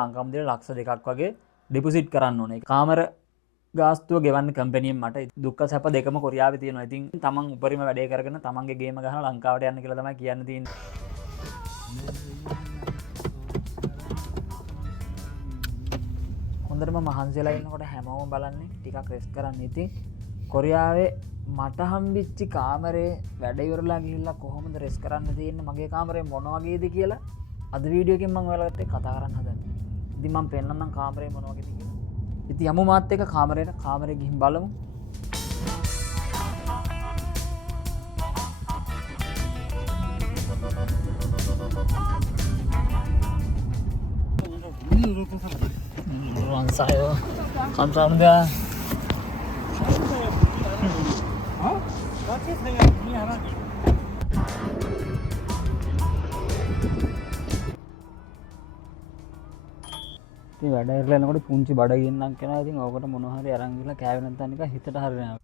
ලංකාවේ විදිහට ලක්ෂ 2ක් වගේ ඩිපොසිට් කරන්න ඕනේ. කාමර ගාස්තුව ගෙවන්න කම්පැනියෙන් මට දුක්ඛ සැප දෙකම කොරියාවේ තියෙනවා. ඉතින් තමන් උපරිම වැඩේ කරගෙන තමන්ගේ ගේම ගහලා ලංකාවට යන්න කියලා තමයි කියන්න තියෙන්නේ. හොඳටම මහන්සියලා ඉන්නකොට හැමෝම බලන්නේ ටිකක් රෙස්ට් කරන්න. ඉතින් කොරියාවේ මට හම්බෙච්ච කාමරේ වැඩ ඉවරලා ගිහිල්ලා කොහොමද රෙස්ට් කරන්න තියෙන්නේ, මගේ කාමරේ මොන වගේද කියලා අද වීඩියෝ එකෙන් මම ඔයාලට කතා කරන්න හදන්නේ. ඉතින් මම පෙන්නන්නම් කාමරේ මොන වගේද කියලා. ඉතින් යමු මාත් එක්ක කාමරේ ගිහින් බලමු. Saya 감사합니다. ඉතින් වැඩ ඉරලා යනකොට පුංචි බඩ ගෙන්නක් කරනවා. ඉතින් ඕකට මොනවා හරි අරන් ගිහලා කෑවේ නැත්නම් නිකන් හිතට හරියනවා.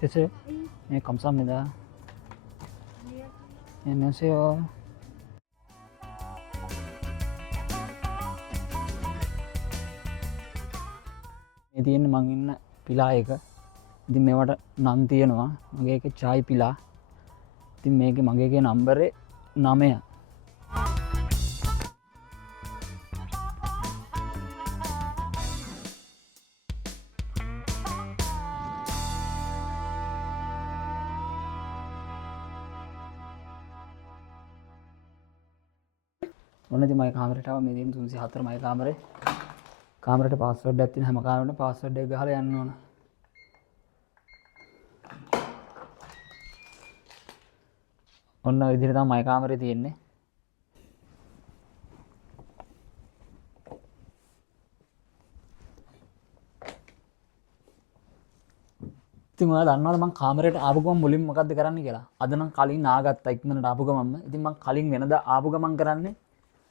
됐어요? 네, 감사합니다. 네, 안녕하세요. මේ තියෙන්නේ මං ඉන්න පිලා එක. ඉතින් මේවට නම් තියෙනවා. මගේ එකේ චායි පිලා. ඉතින් මේකේ මගේ එකේ නම්බරේ 9. ඔන්න ඉතින් මගේ කාමරේට ආවා. මේ තියෙන 304 මගේ කාමරේ. කාමරේට පාස්වර්ඩ් එකක් තියෙන හැම කාමරේටම පාස්වර්ඩ් එක ගහලා යන්න ඕන. ඔන්න ඔය විදිහට තමයි මගේ කාමරේ තියෙන්නේ. ඉතින් ඔයාලා දන්නවද මං කාමරේට ආපු ගමන් මුලින්ම මොකද්ද කරන්න කියලා? අද නම් කලින් නාගත්තා ඉක්මනට ආපු ගමන්ම. ඉතින් මං කලින් වෙනදා ආපු ගමන් කරන්නේ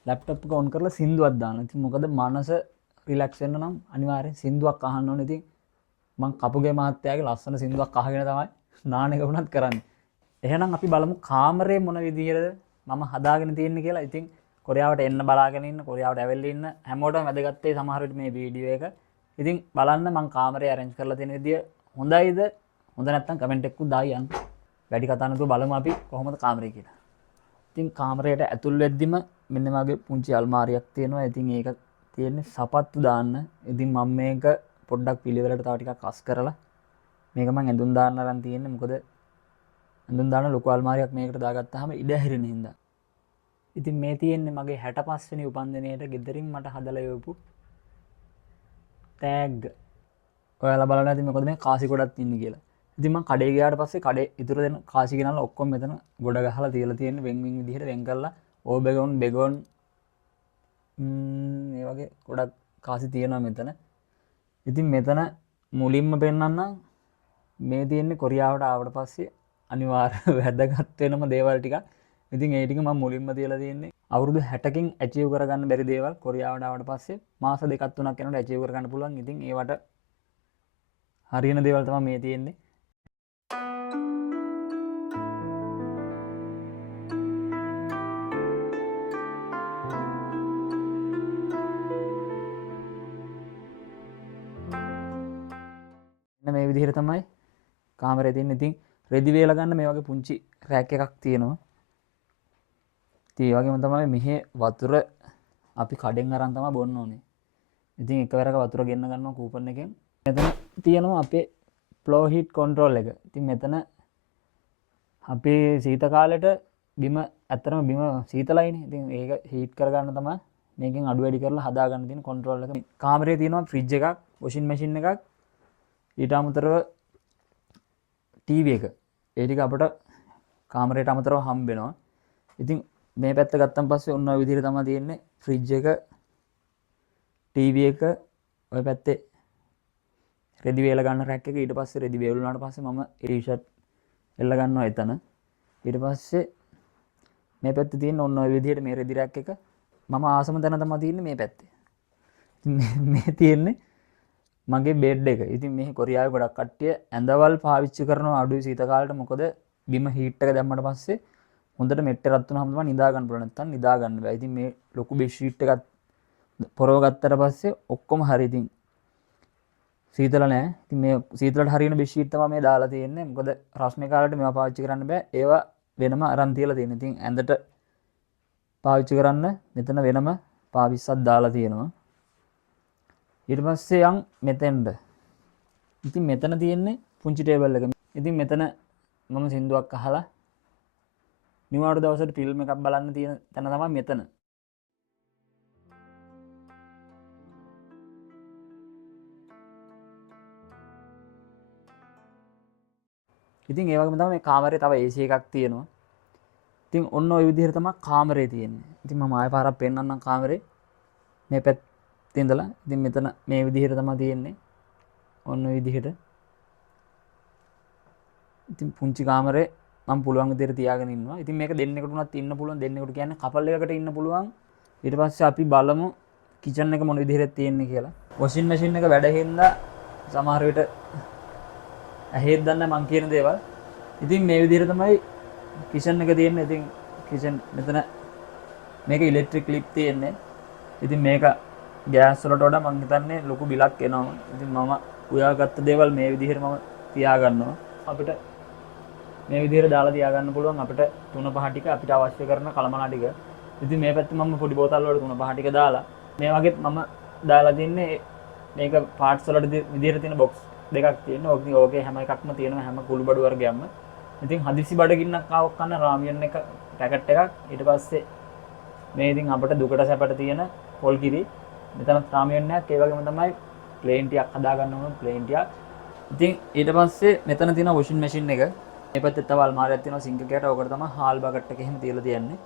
ලැප්ටොප් එක ඔන් කරලා සින්දුවක් දානවා. ඉතින් මොකද මනස රිලැක්ස් වෙන්න නම් අනිවාර්යෙන් සින්දුවක් අහන්න ඕනේ. ඉතින් මං කපුගේ මහත්තයාගේ ලස්සන සින්දුවක් අහගෙන තමයි නාන එක වුණත් කරන්නේ. එහෙනම් අපි බලමු කාමරේ මොන විදිහටද මම හදාගෙන තියෙන්නේ කියලා. ඉතින් කොරියාවට එන්න බලාගෙන ඉන්න, කොරියාවට ඇවිල්ලා ඉන්න හැමෝටම වැදගත් සමහර විට මේ වීඩියෝ එක. ඉතින් බලන්න මං කාමරේ arrange කරලා තියෙන විදිය හොඳයිද? හොඳ නැත්නම් කමෙන්ට් එකක් දාන්න. වැඩි කතා නැතුව බලමු අපි කොහොමද කාමරේ කියලා. ඉතින් කාමරයට ඇතුල් වෙද්දිම මෙන්න මගේ පුංචි අල්මාරියක් තියෙනවා. ඉතින් ඒක තියෙන්නේ සපත්තු දාන්න. ඉතින් මම මේක පොඩ්ඩක් පිළිවෙලට තව ටිකක් අස් කරලා මේක මම ඇඳුම් දාන්න අරන් තියෙන්නේ. මොකද ඇඳුම් දාන ලොකු අල්මාරියක් මේකට දාගත්තාම ඉඩ හැරෙන හින්දා. ඉතින් මේ තියෙන්නේ මගේ 65 වෙනි උපන්දිනේට ගෙදරින් මට හදලා යවපු ටැග්. ඔයාලා බලන්න ඇති මොකද මේ කාසි ගොඩක් ඉන්නේ කියලා. ඉතින් මම කඩේ ගියාට පස්සේ කඩේ ඉතුරු දෙන කාසි ගෙනල්ලා ඔක්කොම මෙතන ගොඩ ගහලා තියලා තියෙන්නේ වෙන් වෙන් විදිහට වෙන් කරලා ඕ බෙගොන් මේ වගේ ගොඩක් කාසි තියෙනවා මෙතන. ඉතින් මෙතන මුලින්ම පෙන්නන්නම් මේ තියෙන්නේ කොරියාවට ආවට පස්සේ අනිවාර්ය වැදගත් වෙනම දේවල් ටිකක්. ඉතින් ඒ ටික මම මුලින්ම තියලා තියෙන්නේ අවුරුදු 60කින් ඇචීව් කරගන්න බැරි දේවල් කොරියාවට ආවට පස්සේ මාස 2ක් 3ක් යනකොට ඇචීව් කරගන්න පුළුවන්. ඉතින් ඒවට හරියන දේවල් තමයි මේ තියෙන්නේ. මේ විදිහට තමයි කාමරේ තියෙන්නේ. ඉතින් රෙදි වේල ගන්න මේ වගේ පුංචි රෑක් එකක් තියෙනවා. ඉතින් ඒ වගේම තමයි මෙහි වතුර අපි කඩෙන් අරන් තමයි බොන්න ඕනේ. ඉතින් එකවරක වතුර ගෙන්න ගන්නවා කූපන් එකෙන්. මෙතන තියෙනවා අපේ ෆ්ලෝ හීට් කන්ට්‍රෝල් එක. ඉතින් මෙතන අපේ සීත කාලෙට බිම ඇත්තටම බිම සීතලයිනේ. ඉතින් ඒක හීට් කරගන්න තමයි මේකෙන් අඩු වැඩි කරලා හදාගන්න තියෙන කන්ට්‍රෝල් එක. කාමරේ තියෙනවා ෆ්‍රිජ් එකක්, වොෂින් මැෂින් එකක්, ඊට අමතරව ටීවී එක. ඒ ටික අපිට කාමරේට අමතරව හම්බ වෙනවා. ඉතින් මේ පැත්ත ගත්තන් පස්සේ ඔන්න ඔය විදිහට තමයි තියෙන්නේ ෆ්‍රිජ් එක, ටීවී එක ඔය පැත්තේ රෙදි වේල ගන්න රැක් එක. ඊට පස්සේ රෙදි වේලුණාට පස්සේ මම ටී-ෂර්ට් එල්ල ගන්නවා එතන. ඊට පස්සේ මේ පැත්තේ තියෙන ඔන්න ඔය විදිහට මේ රෙදි රැක් එක මම ආසම තැන තමයි තියෙන්නේ මේ පැත්තේ. මේ තියෙන්නේ මගේ බෙඩ් එක. ඉතින් මේ කොරියාවේ ගොඩක් කට්ටිය ඇඳවල් පාවිච්චි කරනවා අඩුයි සීත කාලේට. මොකද බිම හීට් එක දැම්මට පස්සේ හොඳට මෙට්ටේ රත් වුණාම තමයි නිදා ගන්න පුළුවන්. නැත්තම් නිදා ගන්න බෑ. ඉතින් මේ ලොකු බෙඩ් ෂීට් එකක් පොරව ගත්තට පස්සේ ඔක්කොම හරි. ඉතින් සීතල නෑ. ඉතින් මේ සීතලට හරියන බෙඩ් ෂීට් තමයි මේ දාලා තියෙන්නේ. මොකද රස්නේ කාලේට මේවා පාවිච්චි කරන්න බෑ. ඒවා වෙනම අරන් තියලා තියෙනවා. ඉතින් ඇඳට පාවිච්චි කරන්න මෙතන වෙනම පාවිස්සක් දාලා තියෙනවා. ඊට පස්සේ යන් මෙතෙන්ද. ඉතින් මෙතන තියෙන්නේ පුංචි ටේබල් එක. ඉතින් මෙතන මම සින්දුවක් අහලා නිවාඩු දවසට ෆිල්ම් එකක් බලන්න තියෙන තැන තමයි මෙතන. ඉතින් ඒ වගේම තමයි මේ කාමරේ තව AC එකක් තියෙනවා. ඉතින් ඔන්න ඔය විදිහට තමයි කාමරේ තියෙන්නේ. ඉතින් මම ආයෙ පාරක් පෙන්නන්නම් කාමරේ. මේ පැත්තේ ඉඳලා. ඉතින් මෙතන මේ විදිහට තමයි තියෙන්නේ. ඔන්න ඔය විදිහට. ඉතින් පුංචි කාමරේ මම පුළුවන් විදිහට තියාගෙන ඉන්නවා. ඉතින් මේක දෙන්නෙකුට උනත් ඉන්න පුළුවන්. දෙන්නෙකුට කියන්නේ කපල් එකකට ඉන්න පුළුවන්. ඊට පස්සේ අපි බලමු කිචන් එක මොන විදිහට තියෙන්නේ කියලා. වොෂින් මැෂින් එක වැඩ හින්දා සමහර විට ඇහෙත් දන්නේ මං කියන දේවල්. ඉතින් මේ විදිහට තමයි කිචන් එක තියෙන්නේ. ඉතින් කිචන් මෙතන මේක ඉලෙක්ට්‍රික් ක්ලිප් තියෙන්නේ. ඉතින් මේක ගෑස් වලට වඩා මං හිතන්නේ ලොකු බිලක් එනවා. ඉතින් මම උයාගත්ත දේවල් මේ විදිහට මම තියාගන්නවා. අපිට මේ විදිහට දාලා තියාගන්න පුළුවන් අපිට 3-5 ටික අපිට අවශ්‍ය කරන කලමනා ටික. ඉතින් මේ පැත්තේ මම පොඩි බෝතල් වල 3-5 ටික දාලා මේ වගේත් මම දාලා තින්නේ මේක පාර්ට්ස් වලට විදිහට තියෙන බොක්ස් දෙකක් තියෙනවා. ඕකේ හැම එකක්ම තියෙනවා හැම කුළු බඩු වර්ගයක්ම. ඉතින් හදිසි බඩගින්නක් ආවොත් කන්න රාමියන් එක පැකට් එකක්. ඊට පස්සේ මේ ඉතින් අපිට දුකට සැපට තියෙන පොල් කිරි. මෙතන රාමියන් එකක්. ඒ වගේම තමයි ප්ලේන් ටිකක් හදා ගන්න ඕන ප්ලේන් ටිකක්. ඉතින් ඊට පස්සේ මෙතන තියෙන වොෂින් මැෂින් එක. මේ පැත්තේ තව අල්මාරියක් තියෙනවා සිංක් එකකට. ඕකට තමයි හාල් බකට් එක එහෙම තියලා තියන්නේ.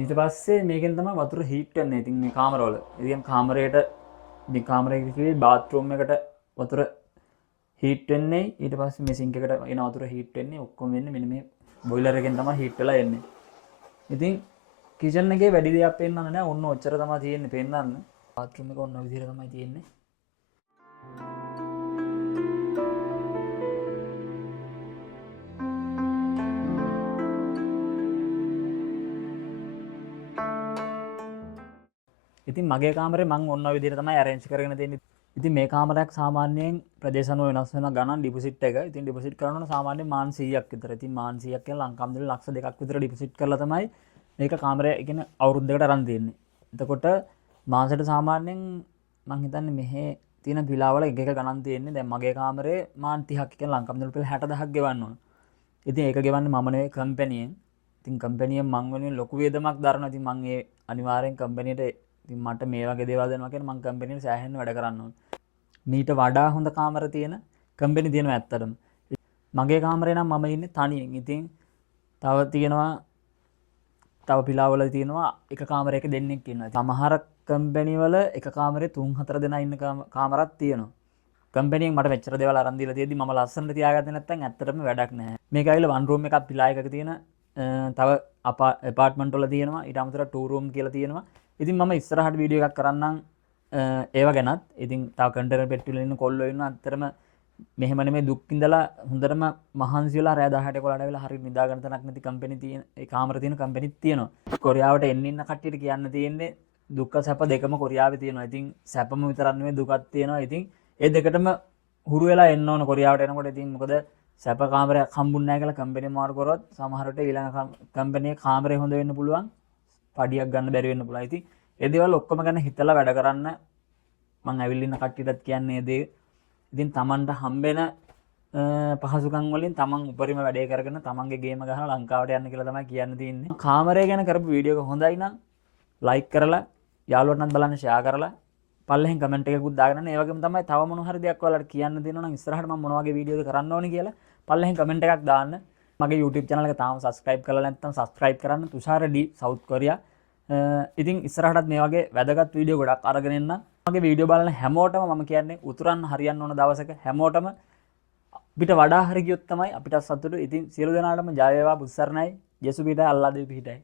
ඊට පස්සේ මේකෙන් තමයි වතුර හීට් වෙන්නේ. ඉතින් මේ කාමරවල. ඉතින් කාමරේට මේ කාමරේ කිව්වේ බාත්රූම් එකට වතුර හීට් වෙන්නේ. ඊට පස්සේ මේ සිංක් එකට එන වතුර හීට් වෙන්නේ. ඔක්කොම වෙන්නේ මෙන්න මේ බොයිලර් එකෙන් තමයි හීට් වෙලා එන්නේ. ඉතින් කිචන් එකේ වැඩි දෙයක් පෙන්වන්න නෑ. ඔන්න ඔච්චර තමයි තියෙන්නේ පෙන්වන්න. බාත්රූම් එක ඔන්න ඔය විදිහට තමයි තියෙන්නේ. ඉතින් මගේ කාමරේ මම ඔන්න ඔය විදිහට තමයි arrange කරගෙන තියෙන්නේ. ඉතින් මේ කාමරයක් සාමාන්‍යයෙන් ප්‍රදේශ අනුව වෙනස් වෙන ගණන් ඩිපොසිට් එක. ඉතින් ඩිපොසිට් කරනවා සාමාන්‍යයෙන් මාන් 100ක් විතර. ඉතින් මාන් 100ක් කියන ලංකාවේ ලක්ෂ 2ක් විතර ඩිපොසිට් කරලා තමයි මේක කාමරය කියන්නේ අවුරුද්දකට අරන් තියෙන්නේ. එතකොට මාසෙට සාමාන්‍යයෙන් මං හිතන්නේ මෙහි තියෙන විලාවල එක එක ගණන් තියෙන්නේ. දැන් මගේ කාමරේ මාන් 30ක් කියන ලංකාවේ රුපියල් 60000ක් ගෙවන්න ඕන. ඉතින් ඒක ගෙවන්නේ මම නෙවෙයි කම්පැනියෙන්. ඉතින් කම්පැනියෙන් මං වෙනුවෙන් ලොකු වේදමක් දරනවා. ඉතින් මං ඒ අනිවාර්යෙන් කම්පැනියට ඉතින් මට මේ වගේ දේවල් දෙනවා කියන්නේ මං කම්පැනියට සෑහෙන්න වැඩ කරන්න ඕන. මීට වඩා හොඳ කාමර තියෙන කම්පැනි තියෙනවා ඇත්තටම. මගේ කාමරේ නම් මම ඉන්නේ තනියෙන්. ඉතින් තව තියෙනවා තව පිලාවල තියෙනවා එක කාමරයක දෙන්නෙක් ඉන්නවා. සමහර කම්පැනි වල එක කාමරේ 3-4 දෙනා ඉන්න කාමරක් තියෙනවා. කම්පැනියෙන් මට මෙච්චර දේවල් අරන් දීලා තියෙද්දි මම ලස්සනට තියාගත්තේ නැත්නම් ඇත්තටම වැඩක් නැහැ. මේක ඇවිල්ලා 1 room එකක් පිලා එකක තියෙන තව ඇපාර්ට්මන්ට් වල තියෙනවා. ඊට අමතරව 2 room කියලා තියෙනවා. ඉතින් මම ඉස්සරහට වීඩියෝ එකක් කරන්නම් ඒව ගැනත්. ඉතින් තව කන්ටේනර් පෙට්ටිවල ඉන්න කොල්ලෝ ඉන්නවා. ඇත්තටම මෙහෙම නෙමෙයි දුක් ඉඳලා හොඳටම මහන්සි වෙලා රෑ 18 11ට වෙලා හරියට නිදා ගන්න තැනක් නැති කම්පැනි තියෙන ඒ කාමර තියෙන කම්පැනිත් තියෙනවා. කොරියාවට එන්න ඉන්න කට්ටියට කියන්න තියෙන්නේ දුක්ඛ සැප දෙකම කොරියාවේ තියෙනවා. ඉතින් සැපම විතරක් නෙමෙයි දුකත් තියෙනවා. ඉතින් ඒ දෙකටම හුරු වෙලා එන්න ඕන කොරියාවට එනකොට. ඉතින් මොකද සැප කාමරයක් හම්බුන්නේ නැහැ කියලා කම්පැනි මාරු කරොත් සමහර විට ඊළඟ කම්පැනියේ කාමරේ හොඳ වෙන්න පුළුවන්. පඩියක් ගන්න බැරි වෙන්න පුළුවන්. ඉතින් ඒ දේවල් ඔක්කොම ගැන හිතලා වැඩ කරන්න මම ඇවිල්ලා ඉන්න කට්ටියටත් කියන්නේ දේ. ඉතින් Tamanට හම්බෙන පහසුකම් වලින් Taman උපරිම වැඩේ කරගෙන Tamanගේ ගේම ගහලා ලංකාවට යන්න කියලා තමයි කියන්න තියෙන්නේ. කාමරය ගැන කරපු වීඩියෝ එක හොඳයි නම් ලයික් කරලා යාළුවන්ටත් බලන්න ෂෙයා කරලා පල්ලෙහෙන් කමෙන්ට් එකකුත් දාගෙන යන්න. ඒ වගේම තමයි තව මොන හරි දෙයක් ඔයාලට කියන්න දෙනවා නම් ඉස්සරහට මම මොන වගේ වීඩියෝද කරන්න ඕනේ කියලා පල්ලෙහෙන් කමෙන්ට් එකක් දාන්න. මගේ YouTube channel එක තාම subscribe කරලා නැත්නම් subscribe කරන්න. Thushara D South Korea. ඉතින් ඉස්සරහටත් මේ වගේ වැදගත් වීඩියෝ ගොඩක් අරගෙන එන්න. මගේ වීඩියෝ බලන හැමෝටම මම කියන්නේ උතුරන් හරියන්න ඕන දවසක හැමෝටම අපිට වඩා හරි ගියොත් තමයි අපිට සතුටු. ඉතින් සියලු දෙනාටම ජය වේවා. බුස්සරණයි. ජේසු පිටයි අල්ලා දෙවි පිටයි.